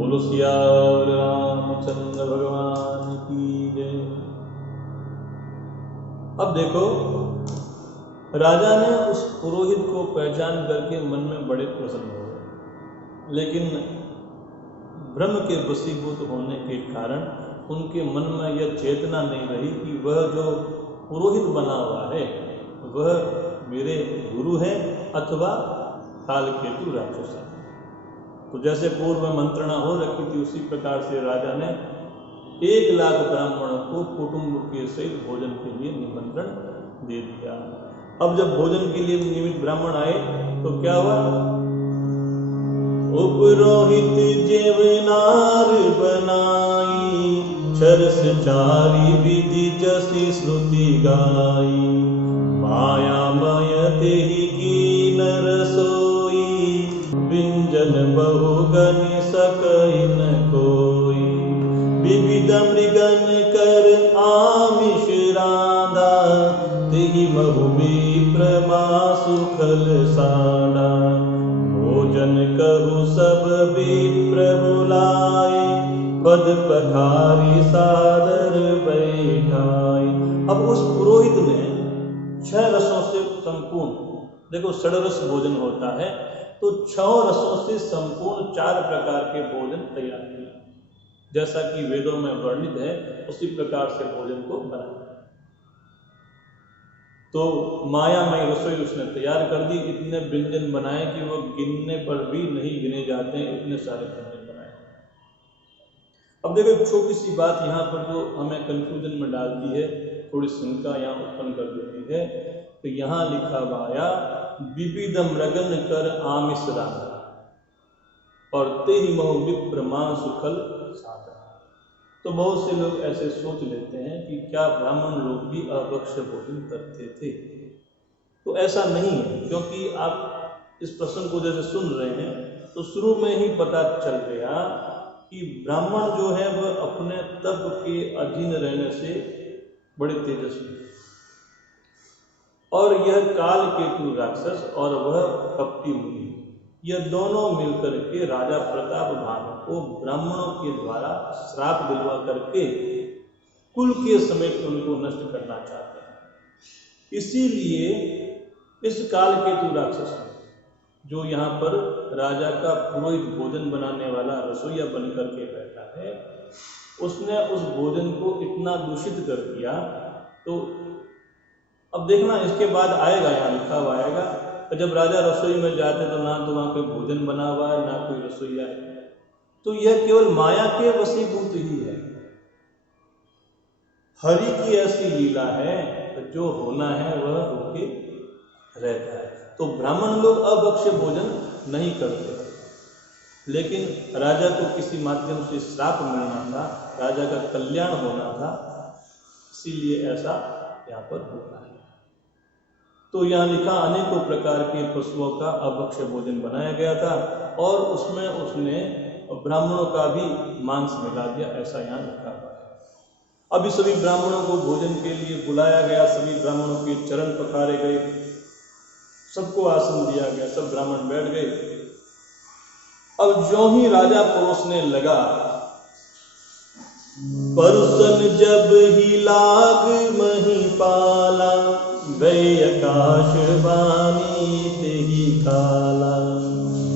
बोलो सियावर रामचंद्र भगवान की जय। अब देखो, राजा ने उस पुरोहित को पहचान करके मन में बड़े प्रसन्न हुए, लेकिन ब्रह्म के वशीभूत होने के कारण उनके मन में यह चेतना नहीं रही कि वह जो पुरोहित बना हुआ है वह मेरे गुरु हैं अथवा कालकेतु राक्षस है। तो जैसे पूर्व में मंत्रणा हो रखी थी, उसी प्रकार से राजा ने 1,00,000 ब्राह्मणों को कुटुंब के सहित भोजन के लिए निमंत्रण दे दिया। अब जब भोजन के लिए निमित्त ब्राह्मण आए तो क्या हुआ? उपरोहित जेवनार बनाई, छरस चारी विधि जसी श्रुति गाई। मायामय तेहि कीन रसोई, व्यंजन बहुगन सकई न कोई। विविध मृगन कर आमिष रांधा, तेहि महु विप्र मासु खल साड़ा। भोजन कहु सब विप्र बुलाए, पद पखारी सादर बैठाई। अब उस पुरोहित ने 6 रसों से संपूर्ण, देखो षड्रस भोजन होता है, तो 6 रसों से संपूर्ण 4 प्रकार के भोजन तैयार किए, जैसा कि वेदों में वर्णित है उसी प्रकार से भोजन को बनाया। तो मायामय रसोई उसने तैयार कर दी। इतने व्यंजन बनाए कि वो गिनने पर भी नहीं गिने जाते हैं, इतने सारे व्यंजन बनाए। अब देखो एक छोटी सी बात यहाँ पर जो हमें कंफ्यूजन में डालती है, थोड़ी शंका यहाँ उत्पन्न कर देती है। तो यहाँ लिखा हुआ विविध मृगन कर आमिष रांधा और तेहि महु विप्र मांसु खल साधा। तो बहुत से लोग ऐसे सोच लेते हैं कि क्या ब्राह्मण लोग भी अभक्ष भोजन करते थे? तो ऐसा नहीं है, क्योंकि आप इस प्रश्न को जैसे सुन रहे हैं तो शुरू में ही पता चल गया कि ब्राह्मण जो है वह अपने तप के अधीन रहने से बड़े तेजस्वी, और यह काल केतु राक्षस और वह कपटी मुनि, यह दोनों मिलकर के राजा प्रताप भानु को ब्राह्मणों के द्वारा श्राप दिलवा करके कुल के समेत उनको नष्ट करना चाहते हैं। इसीलिए इस काल केतु राक्षस ने, जो यहाँ पर राजा का पुरोहित भोजन बनाने वाला रसोईया बन करके बैठा है, उसने उस भोजन को इतना दूषित कर दिया। तो अब देखना, इसके बाद आएगा, यहाँ लिखा हुआ आएगा, तो जब राजा रसोई में जाते तो ना तो वहाँ कोई भोजन बना हुआ है, ना कोई रसोईया है। तो यह केवल माया के वशीभूत ही है। हरि की ऐसी लीला है, तो जो होना है वह होके रहता है। तो ब्राह्मण लोग अभक्ष्य भोजन नहीं करते, लेकिन राजा को किसी माध्यम से श्राप मिलना था, राजा का कल्याण होना था, इसीलिए ऐसा यहाँ पर होता है। तो यहाँ लिखा अनेकों प्रकार के पशुओं का अभक्ष्य भोजन बनाया गया था और उसमें उसने ब्राह्मणों का भी मांस मिला दिया, ऐसा यहाँ लिखा हुआ है। अभी सभी ब्राह्मणों को भोजन के लिए बुलाया गया, सभी ब्राह्मणों के चरण पखारे गए, सबको आसन दिया गया, सब ब्राह्मण बैठ गए। अब जो ही राजा परोसने लगा, परुसन जब ही लाग मही पाला, गए आकाशवाणी तेहि काला।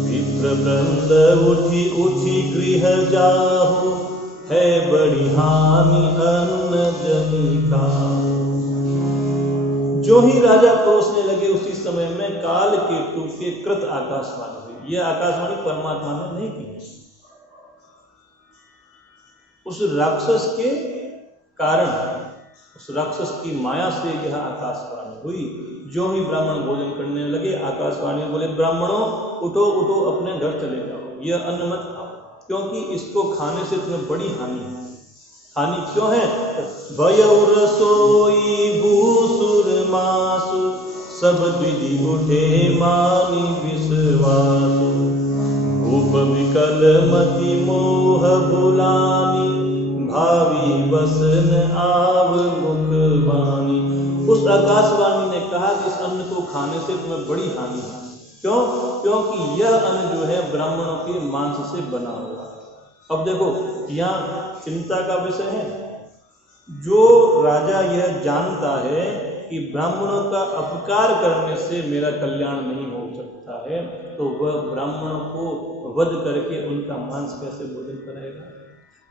विप्र वृंद उठी उठी गृह जाहु, है बड़ी हानि अन्न जनि खाहु। जो ही राजा परोसने लगे, उसी समय में काल केतु के कृत आकाशवाणी हुई। यह आकाशवाणी परमात्मा ने नहीं की, उस राक्षस के कारण, उस राक्षस की माया से यह आकाशवाणी हुई। जो ही ब्राह्मण भोजन करने लगे, आकाशवाणी बोले, ब्राह्मणों उठो उठो, अपने घर चले जाओ, यह अन्न मत खाओ, क्योंकि इसको खाने से तुम्हें बड़ी हानि है। हानि क्यों है? भयउ रसोई भूसुर मासु, सब विधि उठे मानी विश्वासु। भूप विकल मति मोह भुलानी, भावी वसन आव मुख वाणी। उस आकाशवाणी ने कहा कि इस अन्न को खाने से तुम्हें बड़ी हानि है। क्यों? क्योंकि यह अन्न जो है ब्राह्मणों के मांस से बना हुआ है। अब देखो यहाँ चिंता का विषय है, जो राजा यह जानता है कि ब्राह्मणों का अपकार करने से मेरा कल्याण नहीं हो सकता है, तो वह ब्राह्मणों को वध करके उनका मांस कैसे भोजन करेगा?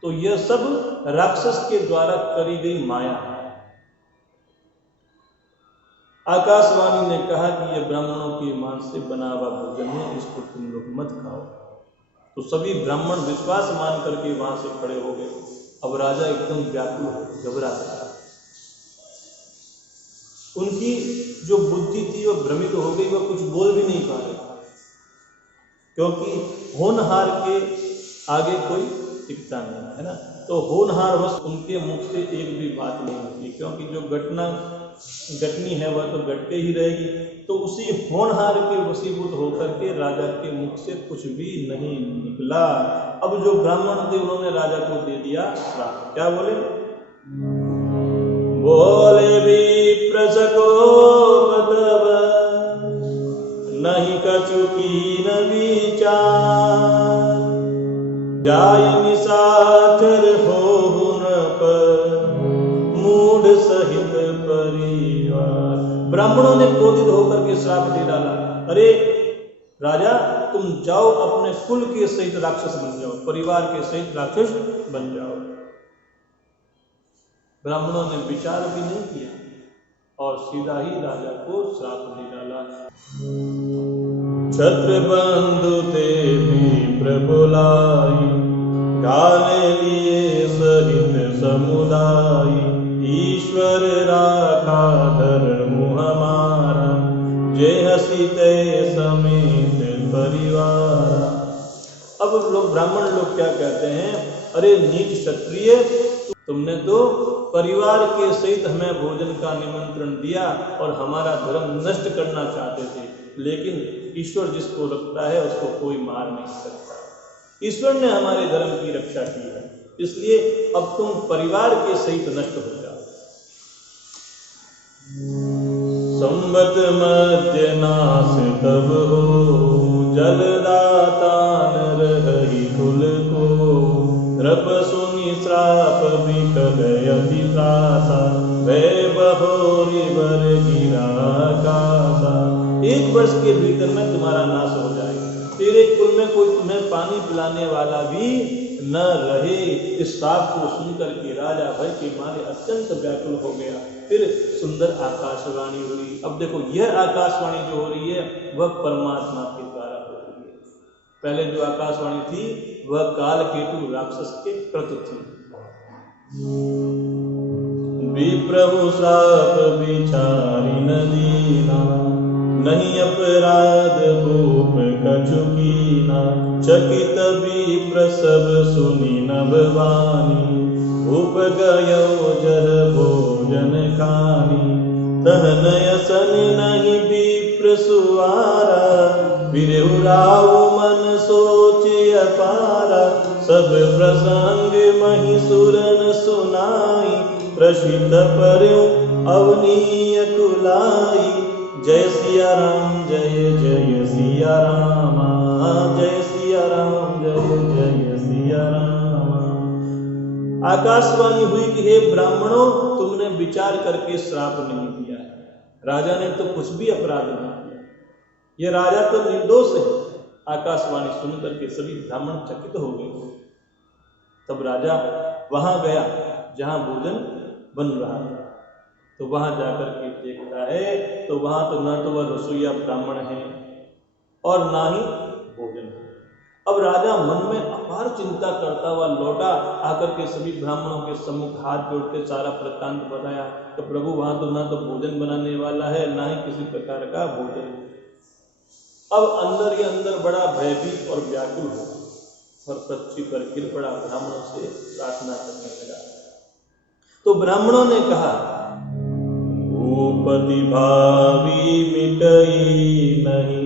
तो यह सब राक्षस के द्वारा करी गई माया है। आकाशवाणी ने कहा कि यह ब्राह्मणों के मांस से बना हुआ भोजन है, इसको तुम लोग मत खाओ। तो सभी ब्राह्मण विश्वास मान करके वहां से खड़े हो गए। अब राजा एकदम व्याकुल हो, घबरा गया। उनकी जो बुद्धि थी वह भ्रमित हो गई, वह कुछ बोल भी नहीं पा रहे, क्योंकि होनहार के आगे कोई टिकता नहीं है ना। तो होनहार बस उनके मुख से एक भी बात नहीं निकली, क्योंकि जो घटना घटनी है वह तो घटते ही रहेगी। तो उसी होनहार के वशीभूत होकर के राजा के मुख से कुछ भी नहीं निकला। अब जो ब्राह्मण थे उन्होंने राजा को दे दिया श्राप। क्या बोले? बोले भी प्रसको बतव नहीं कचुकी न विचार, जाय निशाचर हो न पर मूढ़ सहित परिवार। ब्राह्मणों ने क्रोधित होकर के श्राप दे डाला, अरे राजा तुम जाओ अपने कुल के सहित राक्षस बन जाओ, परिवार के सहित राक्षस बन जाओ। ब्राह्मणों ने विचार भी नहीं किया और सीधा ही राजा को श्राप दे डाला। छत्र बंधु ते विप्र बुलाई, गाले लिए सहित समुदाय, ईश्वर राखा धर्म हमारा, जय हसी ते समेत परिवार। अब लोग ब्राह्मण लोग क्या कहते हैं, अरे नीच क्षत्रिय, तुमने तो परिवार के सहित हमें भोजन का निमंत्रण दिया और हमारा धर्म नष्ट करना चाहते थे, लेकिन ईश्वर जिसको रखता है उसको कोई मार नहीं सकता। ईश्वर ने हमारे धर्म की रक्षा की है, इसलिए अब तुम परिवार के सहित नष्ट हो जाओ। संबत मध्य नाश तब हो, जलदाता न रही कुल को, रप सुनि श्राप विकल यति त्रासा, भय बहोरी बर गिरा आकाशा। 1 वर्ष के भीतर में तुम्हारा नाश हो जाएगा, तेरे कुल में कोई तुम्हें पानी पिलाने वाला भी न रहे। इस श्राप को सुनकर के राजा भय के मारे अत्यंत व्याकुल हो गया। फिर सुंदर आकाशवाणी हुई। अब देखो यह आकाशवाणी जो हो रही है वह परमात्मा के द्वारा हो रही है। पहले जो आकाशवाणी थी वह काल केतु राक्षस के कृत थी। विप्रभु श्राप विचारी न दीना, नहीं अपराध भूप कछु कीना, चकित विप्र सब सुनी नभवानी, भूप गयो जर भोजन खानी, तहनयसन नहीं विप्र सुवारा, बिरहुराव मन सोच अपारा, सब प्रसंग महिसुरन सुनाई, प्रसिद्ध पर्यो अवनीय कुलाई, जय सिया राम जय जय सिया राम, जय सिया राम जय जय सिया राम। आकाशवाणी हुई कि हे ब्राह्मणों, तुमने विचार करके श्राप नहीं दिया है। राजा ने तो कुछ भी अपराध नहीं किया, यह राजा तो निर्दोष है। आकाशवाणी सुनकर के सभी ब्राह्मण चकित हो गए। तब राजा वहां गया जहां भोजन बन रहा था, तो वहां जाकर के देखता है तो वहां तो न तो वह रसोईया ब्राह्मण है और ना ही भोजन है। अब राजा मन में अपार चिंता करता हुआ लौटा, आकर के सभी ब्राह्मणों के सम्मुख हाथ जोड़ के सारा वृत्तांत बताया कि प्रभु वहां तो ना तो भोजन बनाने वाला है, ना ही किसी प्रकार का भोजन। अब अंदर ही अंदर बड़ा भयभीत और व्याकुल हो और पृथ्वी पर गिर पड़ा, ब्राह्मणों से प्रार्थना करने लगा। तो ब्राह्मणों ने कहा, भूपति भावी मिटई नहीं,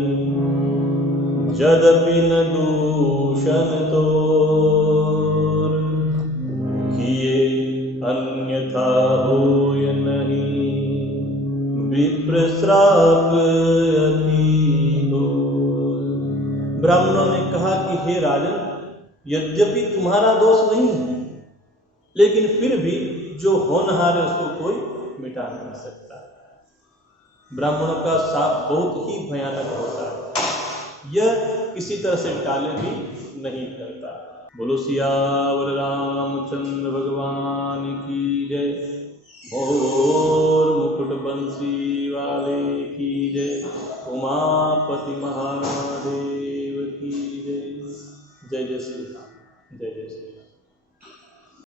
यद्यपि न दूषण तोर, किए अन्यथा होय नहीं, विप्र श्राप अति घोर। ब्राह्मणों ने कहा कि हे राजन, यद्यपि तुम्हारा दोष नहीं है, लेकिन फिर भी जो होनहार है उसको कोई मिटा नहीं सकता। ब्राह्मणों का शाप बहुत ही भयानक होता है, यह किसी तरह से टाले भी नहीं करता। बोलो सियावर रामचंद्र भगवान की जय। मोर मुकुट बंसी वाले की जय। उमापति महादेव की जय। जय जय श्री राम। जय जय श्री राम।